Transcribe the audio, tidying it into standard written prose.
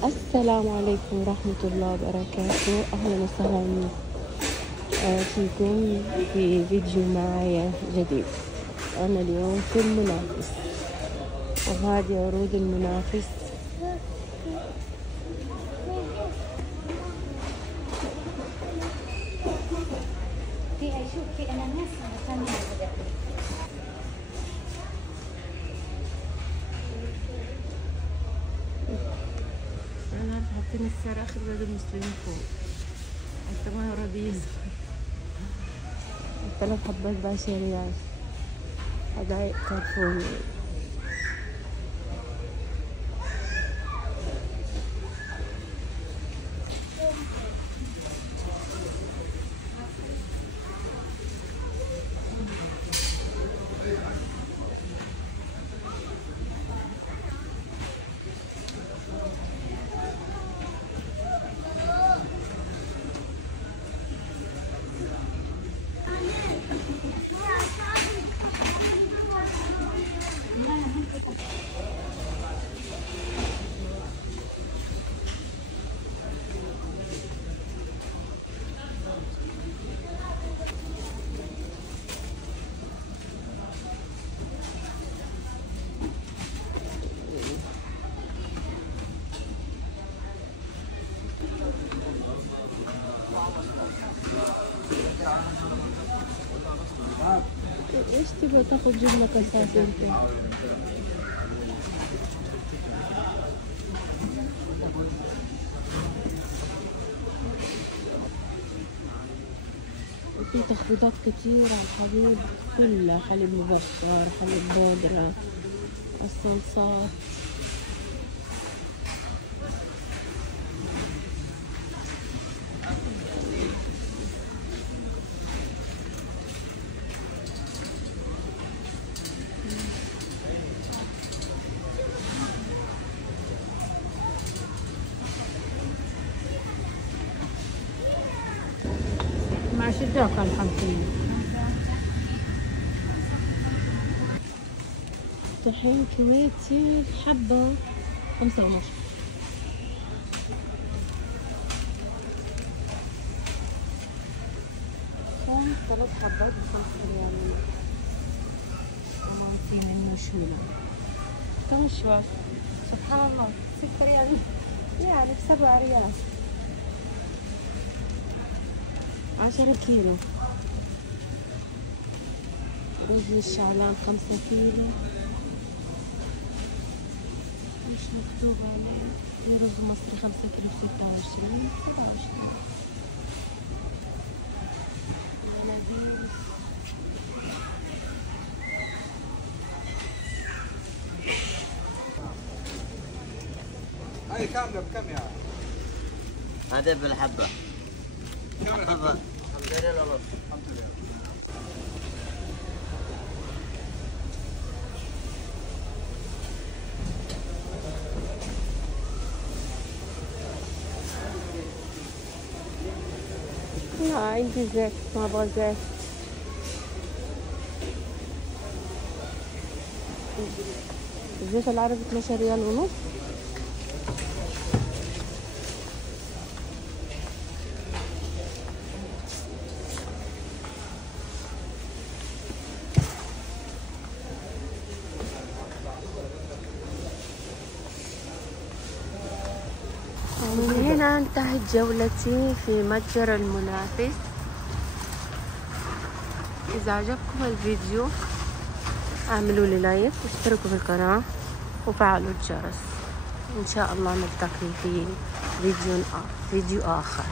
السلام عليكم ورحمة الله وبركاته. أهلا وسهلا فيكم في فيديو معايا جديد. أنا اليوم في المنافس وهذه عروض المنافس. في أناناس أنا حاطين السعر آخر بلد المسلمين فوق حتى ما راضي 3 حبات ب10 ريال. حدايق كارفور. ايش تبغى تاخذ جبنة اساسي انت؟ في تخفيضات كتير على الحليب كلها، حليب مبشر، حليب بودرة، الصلصات. مع شداك الحمصية. طحين كويتي حبة 5.5. 3 حبات ب5 ريال. وما في منه شملة. كم شوي؟ سبحان الله 6 ريال يعني ب7 ريال. 10 كيلو. رجل الشعلان 5 كيلو. مش مكتوب عليه. في رز مصري 5 كيلو ب26. 27. مناديل. هاي كاملة بكم يعني؟ هذا بالحبة. كم الحبة؟ 5 ريال ونص. لا عندي زيت، ما ابغى زيت. الزيت العربي 12 ريال ونص. ومن هنا انتهت جولتي في متجر المنافس. إذا عجبكم الفيديو اعملوا لي لايك واشتركوا في القناة وفعلوا الجرس. إن شاء الله نلتقي في فيديو آخر.